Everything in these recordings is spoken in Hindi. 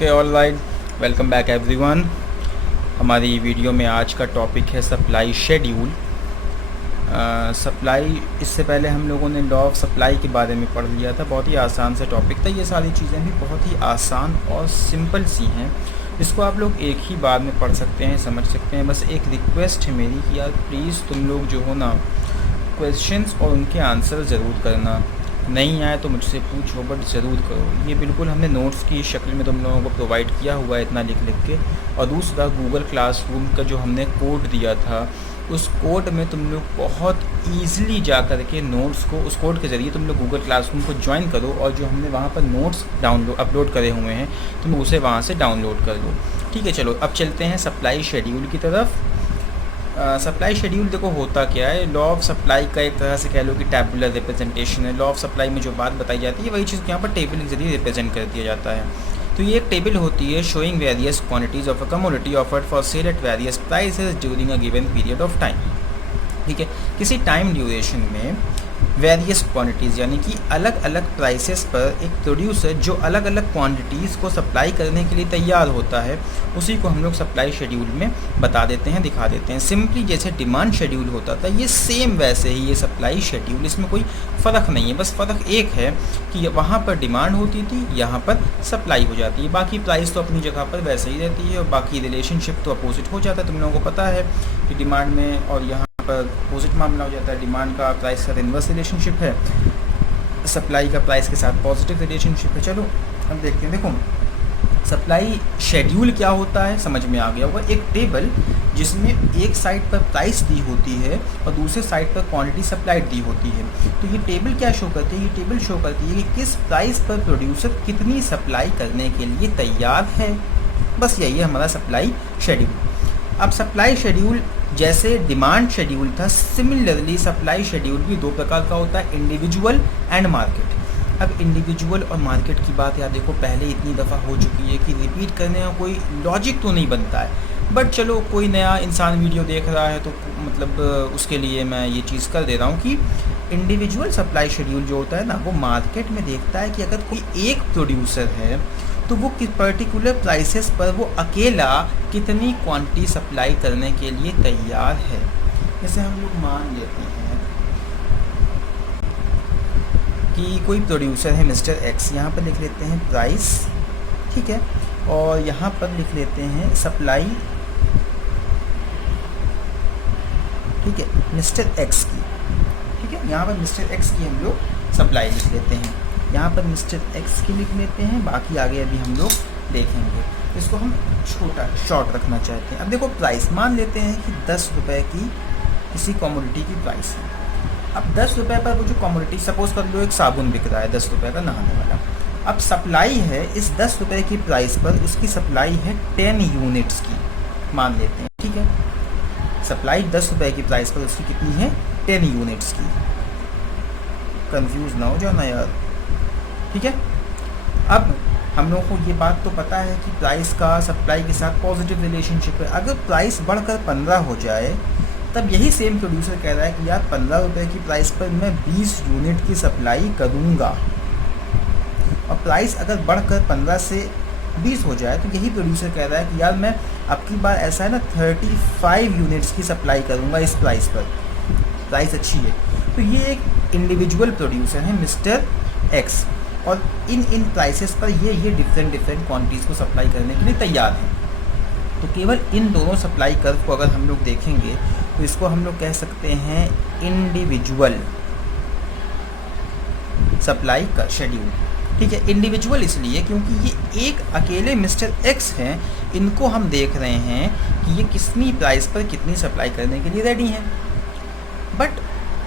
Okay all right, welcome back everyone. हमारी वीडियो में आज का टॉपिक है सप्लाई शेड्यूल। सप्लाई, इससे पहले हम लोगों ने लॉ ऑफ सप्लाई के बारे में पढ़ लिया था। बहुत ही आसान से टॉपिक था। ये सारी चीज़ें भी बहुत ही आसान और सिंपल सी हैं। इसको आप लोग एक ही बार में पढ़ सकते हैं, समझ सकते हैं। बस एक रिक्वेस्ट है मेरी कि यार प्लीज़ तुम लोग जो हो ना, क्वेश्चंस और उनके आंसर ज़रूर करना। नहीं आए तो मुझसे पूछो, बट ज़रूर करो। ये बिल्कुल हमने नोट्स की शक्ल में तुम लोगों को प्रोवाइड किया हुआ है, इतना लिख लिख के। और दूसरा, गूगल क्लासरूम का जो हमने कोड दिया था, उस कोड में तुम लोग बहुत ईज़िली जा कर के नोट्स को, उस कोड के ज़रिए तुम लोग गूगल क्लासरूम को ज्वाइन करो और जो हमने वहाँ पर नोट्स अपलोड करे हुए हैं तुम उसे वहाँ से डाउनलोड कर लो। ठीक है, चलो अब चलते हैं सप्लाई शेड्यूल की तरफ। सप्लाई शेड्यूल देखो होता क्या है। लॉ ऑफ सप्लाई का एक तरह से कह लो कि टैबुलर रिप्रेजेंटेशन है। लॉ ऑफ सप्लाई में जो बात बताई जाती है वही चीज़ यहाँ पर टेबल के जरिए रिप्रेजेंट कर दिया जाता है। तो ये एक टेबल होती है showing various quantities of a commodity offered for sale at various prices during a given period of time. ठीक है, किसी टाइम ड्यूरेशन में वेरियस क्वांटिटीज़ यानी कि अलग अलग प्राइसेस पर एक प्रोड्यूसर जो अलग अलग क्वांटिटीज़ को सप्लाई करने के लिए तैयार होता है, उसी को हम लोग सप्लाई शेड्यूल में बता देते हैं, दिखा देते हैं। सिंपली जैसे डिमांड शेड्यूल होता था, ये सेम वैसे ही ये सप्लाई शेड्यूल। इसमें कोई फ़र्क नहीं है, बस फ़र्क एक है कि वहाँ पर डिमांड होती थी, यहाँ पर सप्लाई हो जाती है। बाकी प्राइस तो अपनी जगह पर वैसे ही रहती है और बाकी रिलेशनशिप तो अपोजिट हो जाता है। तुम लोगों को पता है कि डिमांड में और यहाँ पर अपोजिट मामला हो जाता है। डिमांड का प्राइस का इन्वर्स रिलेशनशिप है, सप्लाई का प्राइस के साथ पॉजिटिव रिलेशनशिप है। चलो अब देखते हैं। देखो सप्लाई शेड्यूल क्या होता है, समझ में आ गया होगा। एक टेबल जिसमें एक साइड पर प्राइस दी होती है और दूसरे साइड पर क्वांटिटी सप्लाइड दी होती है। तो ये टेबल क्या शो करती है? ये टेबल शो करती है कि किस प्राइस पर प्रोड्यूसर कितनी सप्लाई करने के लिए तैयार है। बस यही है हमारा सप्लाई शेड्यूल। अब सप्लाई शेड्यूल जैसे डिमांड शेड्यूल था, सिमिलरली सप्लाई शेड्यूल भी दो प्रकार का होता है, इंडिविजुअल एंड मार्केट। अब इंडिविजुअल और मार्केट की बात यार देखो पहले इतनी दफ़ा हो चुकी है कि रिपीट करने का कोई लॉजिक तो नहीं बनता है। बट चलो कोई नया इंसान वीडियो देख रहा है तो मतलब उसके लिए मैं ये चीज़ कर दे रहा हूँ कि इंडिविजुअल सप्लाई शेड्यूल जो होता है ना, वो मार्केट में देखता है कि अगर कोई एक प्रोड्यूसर है तो वो किस पर्टिकुलर प्राइसेस पर वो अकेला कितनी क्वांटिटी सप्लाई करने के लिए तैयार है। जैसे हम लोग मान लेते हैं कि कोई प्रोड्यूसर है मिस्टर एक्स, यहाँ पर लिख लेते हैं प्राइस, ठीक है, और यहाँ पर लिख लेते हैं सप्लाई, ठीक है, मिस्टर एक्स की। ठीक है, यहाँ पर मिस्टर एक्स की हम लोग सप्लाई लिख लेते हैं, यहाँ पर मिस्टर एक्स की लिख लेते हैं, बाकी आगे अभी हम लोग देखेंगे। इसको हम छोटा शॉर्ट रखना चाहते हैं। अब देखो प्राइस मान लेते हैं कि 10 रुपये की किसी कमोडिटी की प्राइस है। अब 10 रुपये पर वो जो कमोडिटी, सपोज कर लो एक साबुन बिक रहा है 10 रुपये का नहाने वाला। अब सप्लाई है इस 10 रुपये की प्राइस पर, उसकी सप्लाई है 10 यूनिट्स की, मान लेते हैं। ठीक है, सप्लाई 10 रुपये की प्राइस पर उसकी कितनी है? 10 यूनिट्स की। कंफ्यूज ना हो जाना यार, ठीक है। अब हम लोगों को ये बात तो पता है कि प्राइस का सप्लाई के साथ पॉजिटिव रिलेशनशिप है। अगर प्राइस बढ़कर 15 हो जाए तब यही सेम प्रोड्यूसर कह रहा है कि यार 15 रुपये की प्राइस पर मैं 20 यूनिट की सप्लाई करूँगा। और प्राइस अगर बढ़कर 15 से 20 हो जाए तो यही प्रोड्यूसर कह रहा है कि यार मैं अब की बार ऐसा है ना 35 यूनिट्स की सप्लाई करूँगा इस प्राइस पर, प्राइस अच्छी है। तो ये एक इंडिविजुअल प्रोड्यूसर है मिस्टर एक्स और इन प्राइसेस पर ये डिफरेंट क्वांटिटीज़ को सप्लाई करने के लिए तैयार हैं। तो केवल इन दोनों सप्लाई कर्व को अगर हम लोग देखेंगे तो इसको हम लोग कह सकते हैं इंडिविजुअल सप्लाई का शेड्यूल। ठीक है, इंडिविजुअल इसलिए क्योंकि ये एक अकेले मिस्टर एक्स हैं, इनको हम देख रहे हैं कि ये कितनी प्राइस पर कितनी सप्लाई करने के लिए रेडी हैं। बट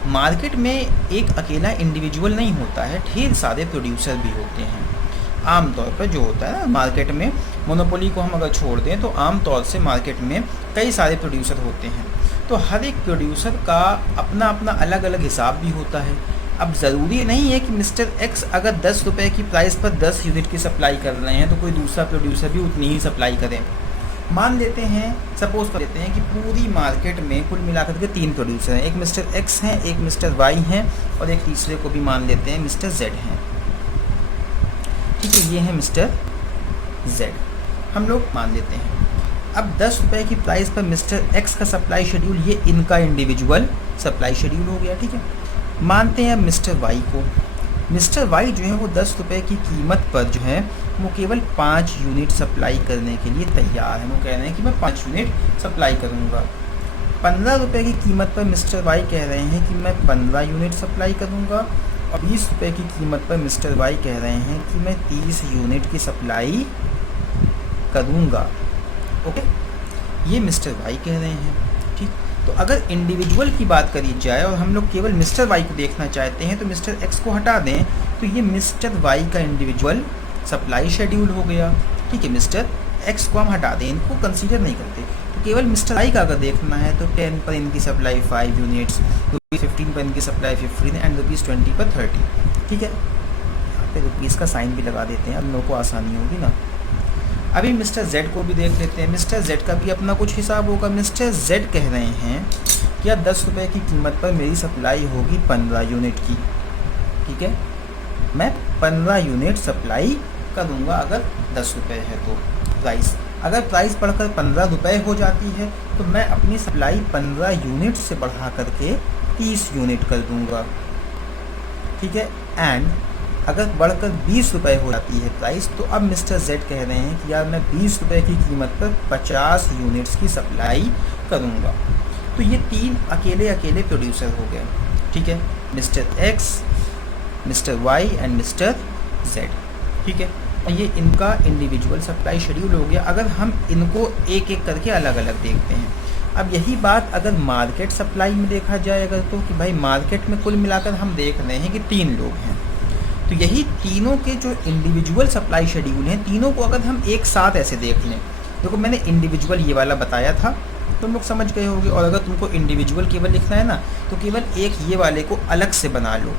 मार्केट में एक अकेला इंडिविजुअल नहीं होता है, ढेर सारे प्रोड्यूसर भी होते हैं। आमतौर पर जो होता है मार्केट में, मोनोपोली को हम अगर छोड़ दें तो आमतौर से मार्केट में कई सारे प्रोड्यूसर होते हैं। तो हर एक प्रोड्यूसर का अपना अपना अलग अलग हिसाब भी होता है। अब ज़रूरी नहीं है कि मिस्टर एक्स अगर 10 रुपये की प्राइस पर 10 यूनिट की सप्लाई कर रहे हैं तो कोई दूसरा प्रोड्यूसर भी उतनी ही सप्लाई करें। मान लेते हैं, सपोज कर लेते हैं कि पूरी मार्केट में कुल मिलाकर के 3 प्रोड्यूसर हैं, एक मिस्टर एक्स हैं, एक मिस्टर वाई हैं और एक तीसरे को भी मान लेते हैं मिस्टर जेड हैं। ठीक है, ये है मिस्टर Z हम लोग मान लेते हैं। अब 10 रुपये की प्राइस पर मिस्टर X का सप्लाई शेड्यूल, ये इनका इंडिविजुअल सप्लाई शेड्यूल हो गया, ठीक है। मानते हैं अब मिस्टर Y को, मिस्टर Y जो है वो 10 रुपये की कीमत पर जो है वो केवल 5 यूनिट सप्लाई करने के लिए तैयार है। वो कह रहे हैं कि मैं 5 यूनिट सप्लाई करूँगा। 15 रुपये की कीमत पर मिस्टर Y कह रहे हैं कि मैं 15 यूनिट सप्लाई करूँगा, और 20 रुपये की कीमत पर मिस्टर Y कह रहे हैं कि मैं 30 यूनिट की सप्लाई करूँगा। ओके, ये मिस्टर Y कह रहे हैं, ठीक। तो अगर इंडिविजुअल की बात करी जाए और हम लोग केवल मिस्टर Y को देखना चाहते हैं तो मिस्टर X को हटा दें, तो ये मिस्टर Y का इंडिविजुअल सप्लाई शेड्यूल हो गया, ठीक है। मिस्टर X को हम हटा दें, इनको कंसीडर नहीं करते, तो केवल मिस्टर Y का अगर देखना है तो 10 पर इनकी सप्लाई 5 यूनिट्स, ₹15 पर इनकी सप्लाई 15 एंड ₹20 पर 30, ठीक है। यहाँ पे रुपीज़ का साइन भी लगा देते हैं, अब लोगों को आसानी होगी ना। अभी मिस्टर Z को भी देख लेते हैं। मिस्टर Z का भी अपना कुछ हिसाब होगा। मिस्टर Z कह रहे हैं कि यार 10 रुपये की कीमत पर मेरी सप्लाई होगी 15 यूनिट की, ठीक है। मैं 15 यूनिट सप्लाई करूँगा अगर 10 रुपये है तो प्राइस। अगर प्राइस बढ़कर 15 रुपये हो जाती है तो मैं अपनी सप्लाई 15 यूनिट से बढ़ा करके 30 यूनिट कर दूँगा, ठीक है। एंड अगर बढ़कर 20 रुपये हो जाती है प्राइस, तो अब मिस्टर Z कह रहे हैं कि यार मैं 20 रुपये की कीमत पर 50 यूनिट्स की सप्लाई करूँगा। तो ये 3 अकेले अकेले प्रोड्यूसर हो गए, ठीक है। Mister X, mister Y and mister Z, ठीक है। ये इनका इंडिविजुअल सप्लाई शेड्यूल हो गया। अगर हम इनको एक एक करके अलग अलग देखते हैं, अब यही बात अगर मार्केट सप्लाई में देखा जाए अगर, तो कि भाई मार्केट में कुल मिलाकर हम देख रहे हैं कि 3 लोग हैं, तो यही तीनों के जो इंडिविजुअल सप्लाई शेड्यूल हैं, तीनों को अगर हम एक साथ ऐसे देख लें, देखो मैंने इंडिविजुअल ये वाला बताया था, तुम लोग समझ गए होगे। और अगर तुमको इंडिविजुअल केवल लिखना है ना, तो केवल एक ये वाले को अलग से बना लो,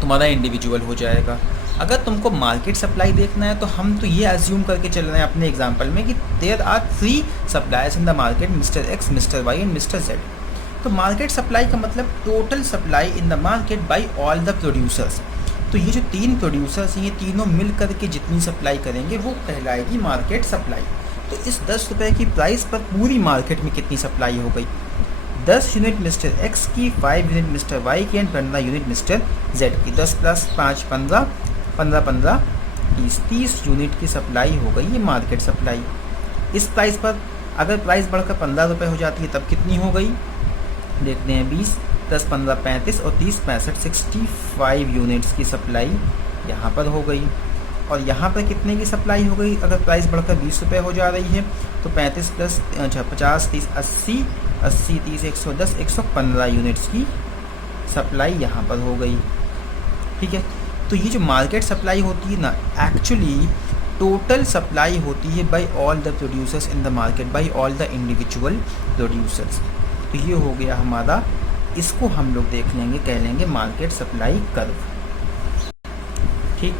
तुम्हारा इंडिविजुअल हो जाएगा। अगर तुमको मार्केट सप्लाई देखना है तो हम तो ये अज्यूम करके चल रहे हैं अपने एग्जाम्पल में कि there are 3 suppliers in the market, mister X, mister Y and mister Z। तो मार्केट सप्लाई का मतलब total supply in the market by all the producers. तो ये जो 3 प्रोड्यूसर्स हैं, ये तीनों मिल करके जितनी सप्लाई करेंगे वो कहलाएगी मार्केट सप्लाई। तो इस 10 रुपये की प्राइस पर पूरी मार्केट में कितनी सप्लाई हो गई? 10 यूनिट मिस्टर X की, 5 यूनिट मिस्टर Y की एंड 15 यूनिट मिस्टर Z की। 10 + 5 15, 15 15 30 यूनिट की सप्लाई हो गई ये मार्केट सप्लाई। इस प्राइस पर अगर प्राइस बढ़कर 15 रुपये हो जाती है तब कितनी हो गई? देखते हैं। 20, 10 15 35 और 30 65 65 यूनिट्स की सप्लाई यहाँ पर हो गई। और यहाँ पर कितने की सप्लाई हो गई? अगर प्राइस बढ़कर 20 रुपये हो जा रही है तो 35 + 50 30 80 80 30 110 115 यूनिट्स की सप्लाई यहाँ पर हो गई, ठीक है। तो ये जो मार्केट सप्लाई होती है ना, एक्चुअली टोटल सप्लाई होती है by all the producers in the market, by all the individual producers. तो ये हो गया हमारा, इसको हम लोग देख लेंगे, कह लेंगे मार्केट सप्लाई कर्व, ठीक।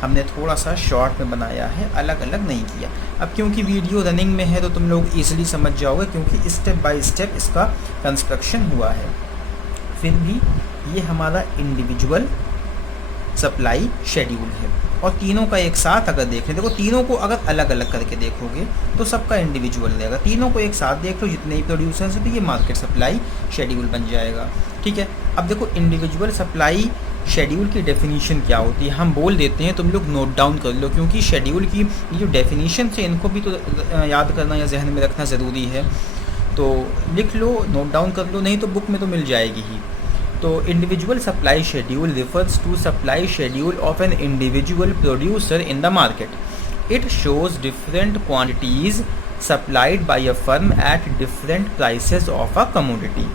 हमने थोड़ा सा शॉर्ट में बनाया है, अलग अलग नहीं किया। अब क्योंकि वीडियो रनिंग में है तो तुम लोग ईजिली समझ जाओगे, क्योंकि स्टेप बाय स्टेप इसका कंस्ट्रक्शन हुआ है। फिर भी ये हमारा इंडिविजुअल सप्लाई शेड्यूल है, और तीनों का एक साथ अगर देख लें, देखो तीनों को अगर अलग अलग करके देखोगे तो सबका इंडिविजुअल रहेगा। तीनों को एक साथ देख लो, जितने ही प्रोड्यूसर्स हैं, तो ये मार्केट सप्लाई शेड्यूल बन जाएगा, ठीक है। अब देखो इंडिविजुअल सप्लाई शेड्यूल की डेफिनेशन क्या होती है, हम बोल देते हैं, तुम लोग नोट डाउन कर लो, क्योंकि शेड्यूल की ये जो डेफिनेशन है इनको भी तो याद करना या जहन में रखना ज़रूरी है। तो लिख लो, नोट डाउन कर लो, नहीं तो बुक में तो मिल जाएगी ही। तो individual supply schedule refers to supply schedule of an individual producer in the market. It shows different quantities supplied by a firm at different prices of a commodity.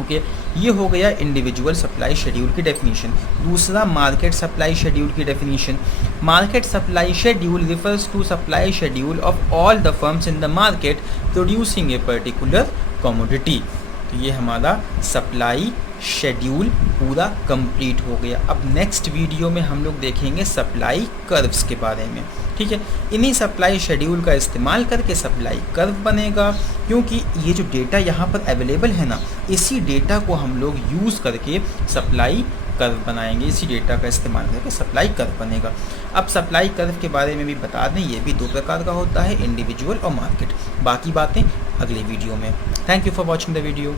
Okay, ये हो गया इंडिविजुअल सप्लाई शेड्यूल की डेफिनेशन। दूसरा मार्केट सप्लाई शेड्यूल की definition. Market supply schedule refers to supply schedule of all the firms in the market producing a particular commodity. तो ये हमारा सप्लाई शेड्यूल पूरा कंप्लीट हो गया। अब नेक्स्ट वीडियो में हम लोग देखेंगे सप्लाई कर्व्स के बारे में, ठीक है। इन्हीं सप्लाई शेड्यूल का इस्तेमाल करके सप्लाई कर्व बनेगा, क्योंकि ये जो डेटा यहाँ पर अवेलेबल है ना, इसी डेटा को हम लोग यूज़ करके सप्लाई कर्व बनाएंगे, इसी डेटा का इस्तेमाल करके सप्लाई कर्व बनेगा। अब सप्लाई कर्व के बारे में भी बता दें, ये भी 2 प्रकार का होता है, इंडिविजुअल और मार्केट। बाकी बातें अगले वीडियो में। Thank you for watching the video.